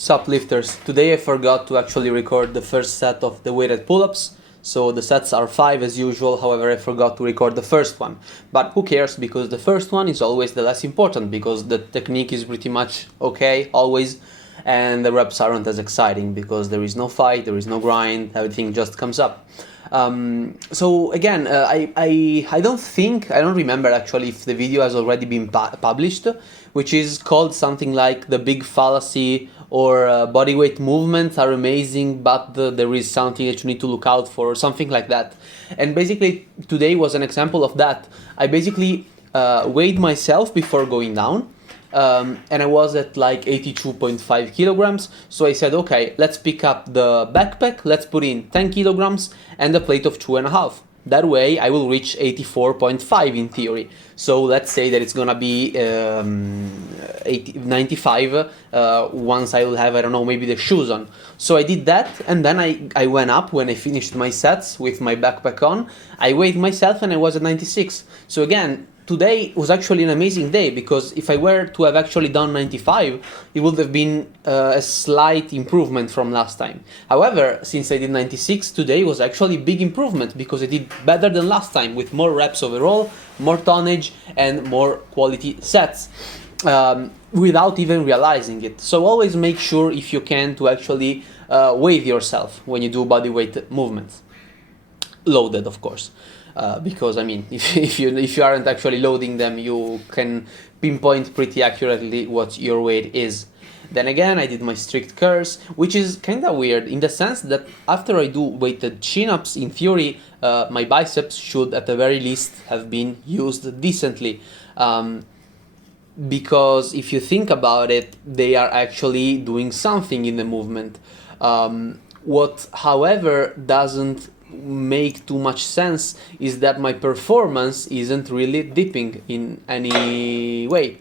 Sup lifters, today I forgot to actually record the first set of the weighted pull-ups, so the sets are 5 as usual, however I forgot to record the first one. But who cares, because the first one is always the less important, because the technique is pretty much okay, always, and the reps aren't as exciting, because there is no fight, there is no grind, everything just comes up. So again, I don't remember actually if the video has already been published, which is called something like the big fallacy or bodyweight movements are amazing, but there is something that you need to look out for, or something like that. And basically today was an example of that. I basically weighed myself before going down. And I was at like 82.5 kilograms, so I said, okay, let's pick up the backpack, let's put in 10 kilograms and a plate of 2.5. That way I will reach 84.5 in theory. So let's say that it's gonna be 95 once I will have, I don't know, maybe the shoes on. So I did that, and then I went up when I finished my sets with my backpack on. I weighed myself and I was at 96. So again, today was actually an amazing day, because if I were to have actually done 95, it would have been a slight improvement from last time. However, since I did 96, today was actually a big improvement, because I did better than last time, with more reps overall, more tonnage, and more quality sets, without even realizing it. So always make sure, if you can, to actually weigh yourself when you do bodyweight movements. Loaded, of course. Because I mean, if you aren't actually loading them, you can pinpoint pretty accurately what your weight is. Then again, I did my strict curls, which is kind of weird in the sense that after I do weighted chin-ups, in theory, my biceps should at the very least have been used decently. Because if you think about it, they are actually doing something in the movement. What, however, doesn't make too much sense is that my performance isn't really dipping in any way,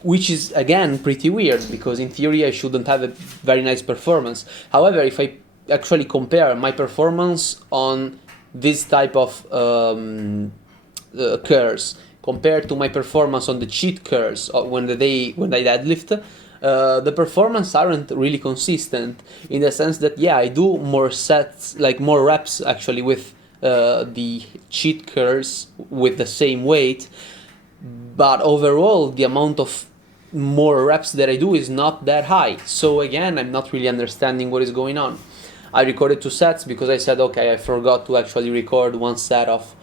which is again pretty weird, because in theory I shouldn't have a very nice performance. However, if I actually compare my performance on this type of curls compared to my performance on the cheat curls when I deadlift, the performance aren't really consistent, in the sense that, yeah, I do more sets, like more reps actually with the cheat curls with the same weight, but overall the amount of more reps that I do is not that high. So again, I'm not really understanding what is going on. I recorded 2 sets because I said, okay, I forgot to actually record one set of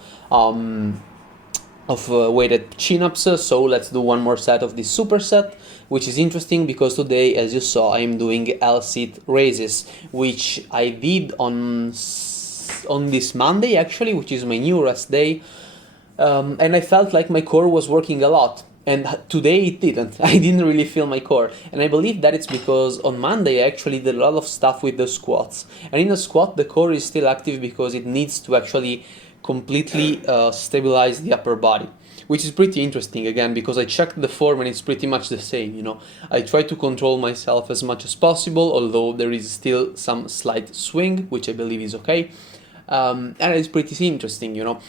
weighted chin-ups, so let's do one more set of this superset, which is interesting because today, as you saw, I'm doing L-sit raises, which I did on this Monday actually, which is my new rest day, and I felt like my core was working a lot. And today it didn't. I didn't really feel my core. And I believe that it's because on Monday I actually did a lot of stuff with the squats. And in a squat the core is still active because it needs to actually completely stabilize the upper body. Which is pretty interesting again, because I checked the form and it's pretty much the same, you know. I try to control myself as much as possible, although there is still some slight swing, which I believe is okay. And it's pretty interesting, you know.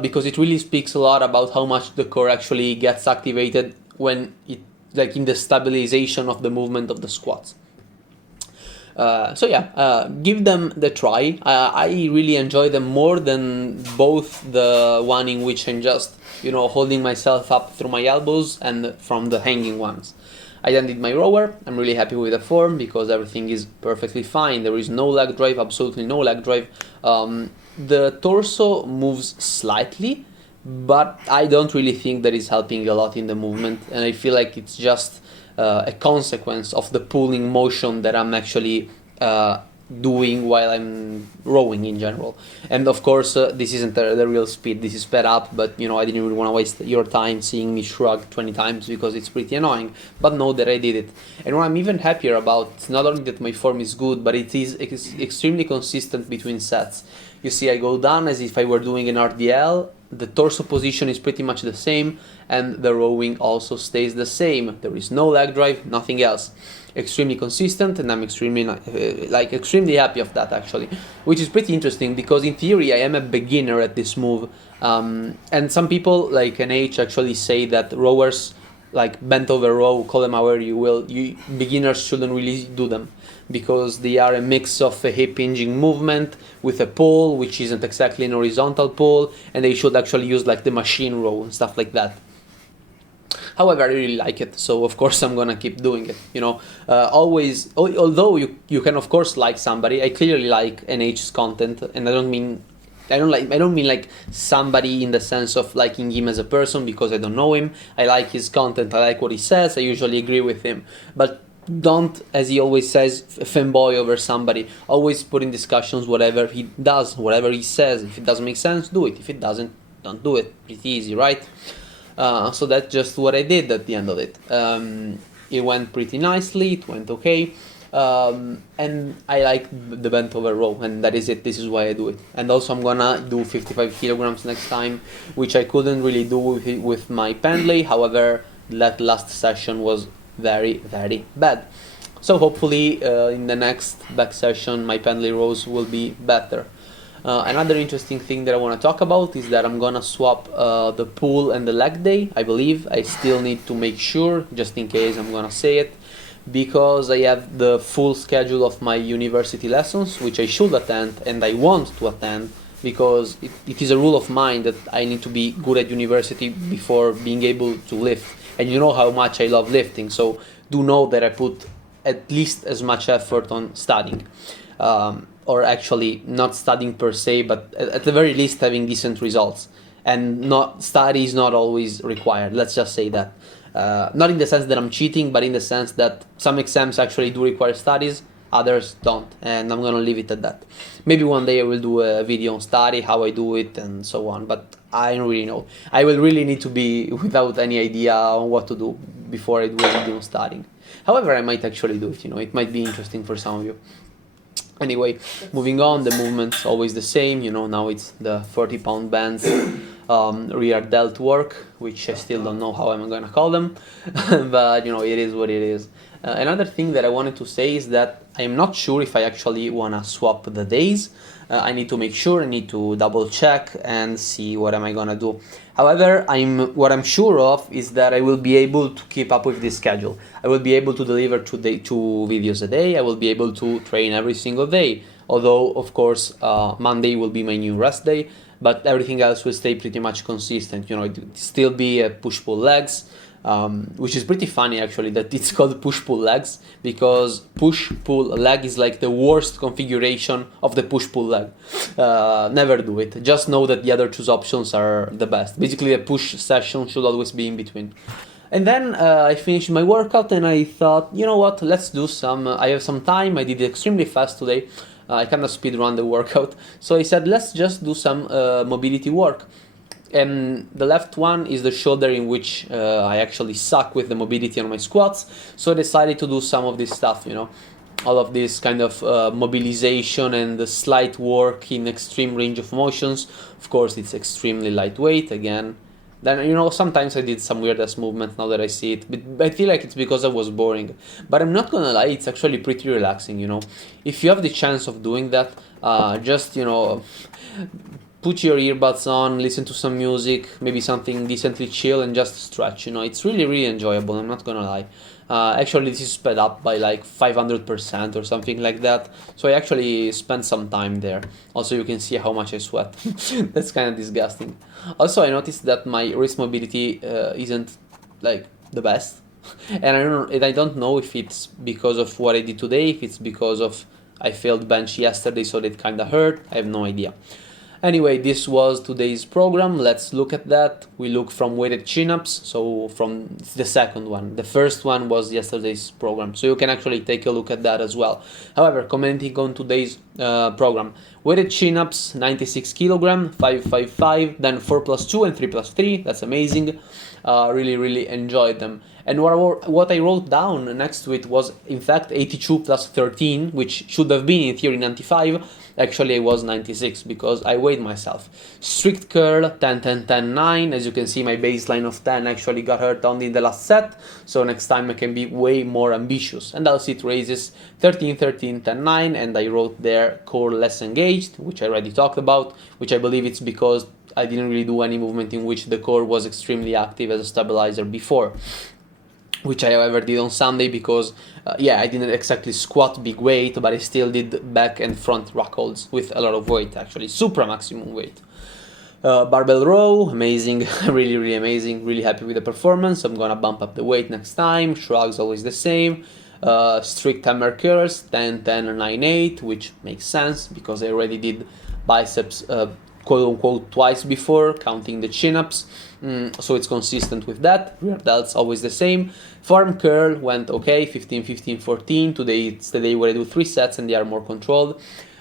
Because it really speaks a lot about how much the core actually gets activated when it, like in the stabilization of the movement of the squats. So yeah, give them the try. I really enjoy them more than both the one in which I'm just, you know, holding myself up through my elbows and from the hanging ones. I then did my rower. I'm really happy with the form because everything is perfectly fine. There is no leg drive, absolutely no leg drive. The torso moves slightly, but I don't really think that is helping a lot in the movement, and I feel like it's just a consequence of the pulling motion that I'm actually doing while I'm rowing in general. And of course, this isn't the real speed, this is sped up, but you know, I didn't really want to waste your time seeing me shrug 20 times because it's pretty annoying, but know that I did it. And what I'm even happier about, not only that my form is good, but it is extremely consistent between sets. You see, I go down as if I were doing an RDL, the torso position is pretty much the same, and the rowing also stays the same. There is no leg drive, nothing else. Extremely consistent, and I'm extremely happy of that actually, which is pretty interesting because in theory I am a beginner at this move, and some people like NH actually say that rowers like bent over row, call them however you will, beginners shouldn't really do them, because they are a mix of a hip hinging movement with a pull, which isn't exactly an horizontal pull, and they should actually use like the machine row and stuff like that. However, I really like it, so of course I'm gonna keep doing it. Always, although you can of course like somebody, I clearly like NH's content, and I don't mean like somebody in the sense of liking him as a person, because I don't know him. I like his content, I like what he says, I usually agree with him. But don't, as he always says, fanboy over somebody. Always put in discussions whatever he does, whatever he says. If it doesn't make sense, do it. If it doesn't, don't do it. Pretty easy, right? So that's just what I did at the end of it. It went pretty nicely, it went okay. And I like the bent over row, and that is it. This is why I do it. And also I'm gonna do 55 kilograms next time, which I couldn't really do with my Pendlay. However, that last session was very, very bad. So hopefully in the next back session my Pendlay rows will be better. Another interesting thing that I want to talk about is that I'm gonna swap the pull and the leg day, I believe. I still need to make sure, just in case I'm gonna say it, because I have the full schedule of my university lessons, which I should attend and I want to attend, because it is a rule of mine that I need to be good at university before being able to lift. And you know how much I love lifting, so do know that I put at least as much effort on studying. Or actually not studying per se, but at the very least having decent results. And not study is not always required, let's just say that. Not in the sense that I'm cheating, but in the sense that some exams actually do require studies, others don't, and I'm gonna leave it at that. Maybe one day I will do a video on study, how I do it, and so on, but I don't really know. I will really need to be without any idea on what to do before I do a video on studying. However, I might actually do it, it might be interesting for some of you. Anyway, moving on, the movement's always the same, now it's the 40-pound bands, rear delt work, which I still don't know how I'm gonna call them, but it is what it is. Another thing that I wanted to say is that I'm not sure if I actually wanna swap the days. I need to make sure, I need to double check and see what am I gonna do. However, what I'm sure of is that I will be able to keep up with this schedule. I will be able to deliver two videos a day. I will be able to train every single day. Although, of course, Monday will be my new rest day, but everything else will stay pretty much consistent. It will still be a push-pull legs, which is pretty funny actually that it's called push-pull legs, because push-pull leg is like the worst configuration of the push-pull leg. Never do it. Just know that the other two options are the best. Basically, a push session should always be in between. And then I finished my workout and I thought, you know what, let's do some, I have some time, I did it extremely fast today. I kind of speed run the workout. So I said, let's just do some mobility work. And the left one is the shoulder, in which I actually suck with the mobility on my squats. So I decided to do some of this stuff, all of this kind of mobilization and the slight work in extreme range of motions. Of course, it's extremely lightweight again. Then, sometimes I did some weird ass movement now that I see it, but I feel like it's because I was boring. But I'm not gonna lie, it's actually pretty relaxing, If you have the chance of doing that, just, put your earbuds on, listen to some music, maybe something decently chill, and just stretch. It's really, really enjoyable, I'm not gonna lie. Actually, this is sped up by like 500% or something like that. So I actually spent some time there. Also, you can see how much I sweat. That's kind of disgusting. Also, I noticed that my wrist mobility isn't like the best. And I don't know if it's because of what I did today, if it's because of I failed bench yesterday, so that kind of hurt. I have no idea. Anyway, this was today's program. Let's look at that. We look from weighted chin-ups, so from the second one. The first one was yesterday's program, so you can actually take a look at that as well. However, commenting on today's program. Weighted chin-ups, 96 kilogram, 555, then 4 plus 2 and 3 plus 3. That's amazing. Really, really enjoyed them. And what I wrote down next to it was, in fact, 82 plus 13, which should have been, in theory, 95. Actually, I was 96 because I weighed myself. Strict curl, 10, 10, 10, 9. As you can see, my baseline of 10 actually got hurt only in the last set. So next time I can be way more ambitious. And I'll sit raises 13, 13, 10, 9. And I wrote there core less engaged, which I already talked about, which I believe it's because I didn't really do any movement in which the core was extremely active as a stabilizer before. which I however did on Sunday because yeah, I didn't exactly squat big weight, but I still did back and front rack holds with a lot of weight, actually supra maximum weight. Barbell row, amazing, really amazing, really happy with the performance. I'm gonna bump up the weight next time. Shrugs always the same. Strict hammer curls, 10, 10, and 9, 8, which makes sense because I already did biceps quote unquote twice before, counting the chin-ups. So it's consistent with that. Rear delts always the same. Farm curl went okay, 15, 15, 14. Today it's the day where I do 3 sets and they are more controlled.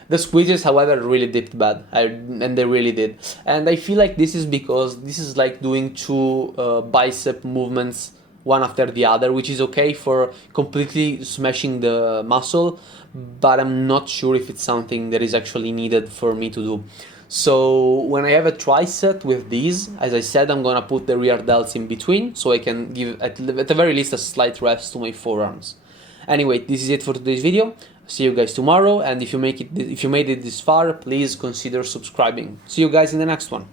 The squeezes, however, really dipped bad, and they really did. And I feel like this is because this is like doing 2 bicep movements one after the other, which is okay for completely smashing the muscle, but I'm not sure if it's something that is actually needed for me to do. So when I have a tricep with these, as I said, I'm gonna put the rear delts in between so I can give at the very least a slight rest to my forearms. Anyway, this is it for today's video. See you guys tomorrow, and if you made it this far, please consider subscribing. See you guys in the next one.